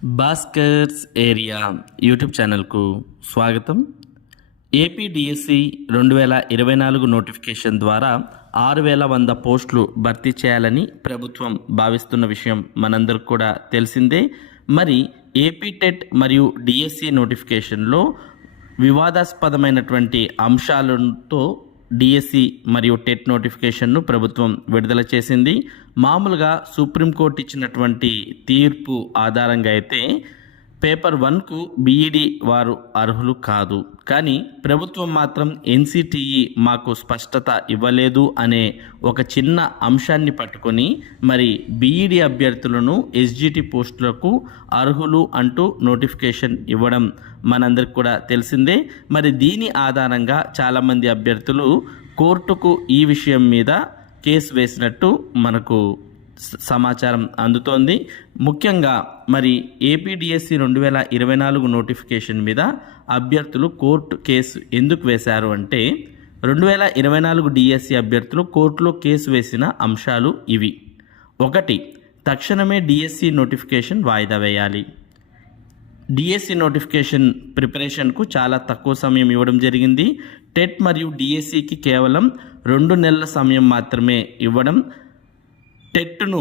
Bhaskar's area YouTube ఛానల్కు స్వాగతం. AP DSC 2024 notification ద్వారా 6100 పోస్టులు భర్తీ చేయాలని ప్రభుత్వం భావిస్తున్న విషయం మనందరికి కూడా తెలిసిందే. మరి ఏపీ టెట్ మరియు డిఎస్సి నోటిఫికేషన్లో వివాదాస్పదమైనటువంటి అంశాలతో డిఎస్సి మరియు టెట్ నోటిఫికేషన్ను ప్రభుత్వం విడుదల చేసింది. మామూలుగా సుప్రీంకోర్టు ఇచ్చినటువంటి తీర్పు ఆధారంగా అయితే పేపర్ 1కు బీఈడి వారు అర్హులు కాదు, కానీ ప్రభుత్వం మాత్రం ఎన్సిటిఈ మాకు స్పష్టత ఇవ్వలేదు అనే ఒక చిన్న అంశాన్ని పట్టుకొని మరి బీఈడి అభ్యర్థులను ఎస్జిటి పోస్టులకు అర్హులు అంటూ నోటిఫికేషన్ ఇవ్వడం మనందరికి కూడా తెలిసిందే. మరి దీని ఆధారంగా చాలామంది అభ్యర్థులు కోర్టుకు ఈ విషయం మీద కేసు వేసినట్టు మనకు సమాచారం అందుతోంది. ముఖ్యంగా మరి ఏపీడిఎస్సి 2024 నోటిఫికేషన్ మీద అభ్యర్థులు కోర్టు కేసు ఎందుకు వేశారు అంటే 2024 డిఎస్సి అభ్యర్థులు కోర్టులో కేసు వేసిన అంశాలు ఇవి. 1. తక్షణమే డిఎస్సి నోటిఫికేషన్ వాయిదా వేయాలి. డిఎస్సి నోటిఫికేషన్ ప్రిపరేషన్కు చాలా తక్కువ సమయం ఇవ్వడం జరిగింది. టెట్ మరియు డిఎస్సికి కేవలం 2 నెలల సమయం మాత్రమే ఇవ్వడం, టెట్ను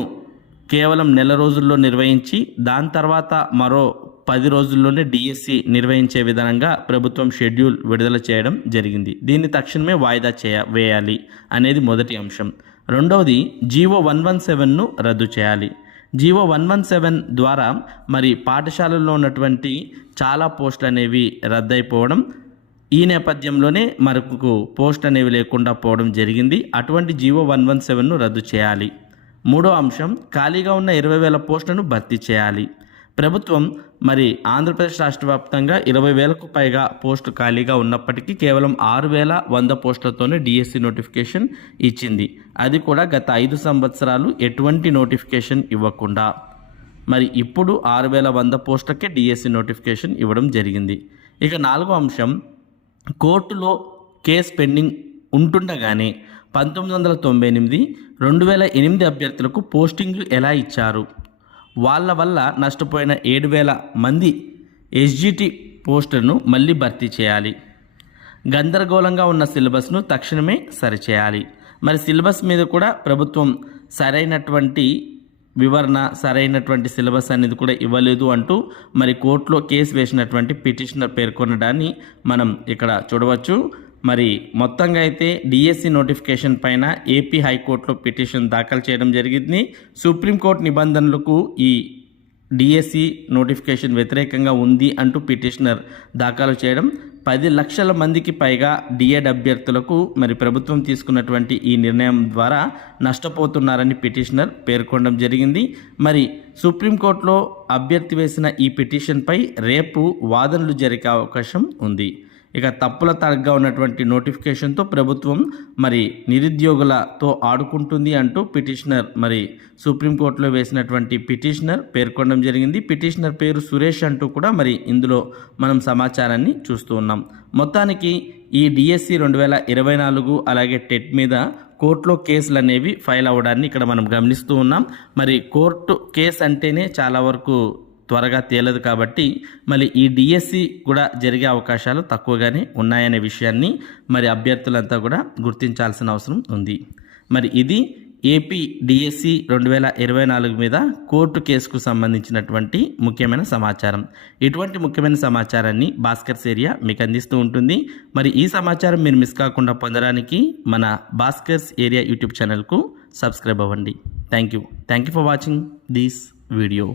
కేవలం నెల రోజుల్లో నిర్వహించి దాని తర్వాత మరో 10 రోజుల్లోనే డిఎస్సి నిర్వహించే విధంగా ప్రభుత్వం షెడ్యూల్ విడుదల చేయడం జరిగింది. దీన్ని తక్షణమే వాయిదా వేయాలి అనేది మొదటి అంశం. రెండవది జీవో 117ను రద్దు చేయాలి. జీవో 117 ద్వారా మరి పాఠశాలల్లో ఉన్నటువంటి చాలా పోస్టులు అనేవి రద్దయిపోవడం, ఈ నేపథ్యంలోనే మనకు పోస్ట్ అనేవి లేకుండా పోవడం జరిగింది. అటువంటి జీవో 117ను రద్దు చేయాలి. మూడో అంశం ఖాళీగా ఉన్న 20,000 పోస్టులను భర్తీ చేయాలి. ప్రభుత్వం మరి ఆంధ్రప్రదేశ్ రాష్ట్ర వ్యాప్తంగా 20,000కు పైగా పోస్టు ఖాళీగా ఉన్నప్పటికీ కేవలం 6,100 పోస్టులతోనే డిఎస్సి నోటిఫికేషన్ ఇచ్చింది. అది కూడా గత 5 సంవత్సరాలు ఎటువంటి నోటిఫికేషన్ ఇవ్వకుండా మరి ఇప్పుడు 6,100 పోస్టులకే డిఎస్సి నోటిఫికేషన్ ఇవ్వడం జరిగింది. ఇక నాలుగో అంశం కోర్టులో కేసు పెండింగ్ ఉంటుండగానే 1998, 2008 అభ్యర్థులకు పోస్టింగ్లు ఎలా ఇచ్చారు? వాళ్ళ వల్ల నష్టపోయిన 7,000 మంది ఎస్జిటి పోస్టులను మళ్ళీ భర్తీ చేయాలి. గందరగోళంగా ఉన్న సిలబస్ను తక్షణమే సరిచేయాలి. మరి సిలబస్ మీద కూడా ప్రభుత్వం సరైనటువంటి వివరణ, సరైనటువంటి సిలబస్ అనేది కూడా ఇవ్వలేదు అంటూ మరి కోర్టులో కేసు వేసినటువంటి పిటిషనర్ పేర్కొనడాన్ని మనం ఇక్కడ చూడవచ్చు. మరి మొత్తంగా అయితే డిఎస్సి నోటిఫికేషన్ పైన ఏపీ హైకోర్టులో పిటిషన్ దాఖలు చేయడం జరిగింది. సుప్రీంకోర్టు నిబంధనలకు ఈ డిఎస్సి నోటిఫికేషన్ వ్యతిరేకంగా ఉంది అంటూ పిటిషనర్ దాఖలు చేయడం, 10 లక్షల మందికి పైగా డిఎడ్ అభ్యర్థులకు మరి ప్రభుత్వం తీసుకున్నటువంటి ఈ నిర్ణయం ద్వారా నష్టపోతున్నారని పిటిషనర్ పేర్కొనడం జరిగింది. మరి సుప్రీంకోర్టులో అభ్యర్థి వేసిన ఈ పిటిషన్పై రేపు వాదనలు జరిగే అవకాశం ఉంది. ఇక తప్పుల తగ్గ ఉన్నటువంటి నోటిఫికేషన్తో ప్రభుత్వం మరి నిరుద్యోగులతో ఆడుకుంటుంది అంటూ పిటిషనర్ మరి సుప్రీంకోర్టులో వేసినటువంటి పిటిషనర్ పేర్కొనడం జరిగింది. పిటిషనర్ పేరు సురేష్ అంటూ కూడా మరి ఇందులో మనం సమాచారాన్ని చూస్తూ ఉన్నాం. మొత్తానికి ఈ డిఎస్సి 2024 అలాగే టెట్ మీద కోర్టులో కేసులు అనేవి ఫైల్ అవ్వడాన్ని ఇక్కడ మనం గమనిస్తూ ఉన్నాం. మరి కోర్టు కేసు అంటేనే చాలా వరకు త్వరగా తేలదు కాబట్టి మరి ఈ డిఎస్సి కూడా జరిగే అవకాశాలు తక్కువగానే ఉన్నాయనే విషయాన్ని మరి అభ్యర్థులంతా కూడా గుర్తించాల్సిన అవసరం ఉంది. మరి ఇది ఏపీ డిఎస్సి 2024 మీద కోర్టు కేసుకు సంబంధించినటువంటి ముఖ్యమైన సమాచారం. ఇటువంటి ముఖ్యమైన సమాచారాన్ని భాస్కర్స్ ఏరియా మీకు అందిస్తూ ఉంటుంది. మరి ఈ సమాచారం మీరు మిస్ కాకుండా పొందడానికి మన భాస్కర్స్ ఏరియా యూట్యూబ్ ఛానల్కు సబ్స్క్రైబ్ అవ్వండి. Thank you for watching this video.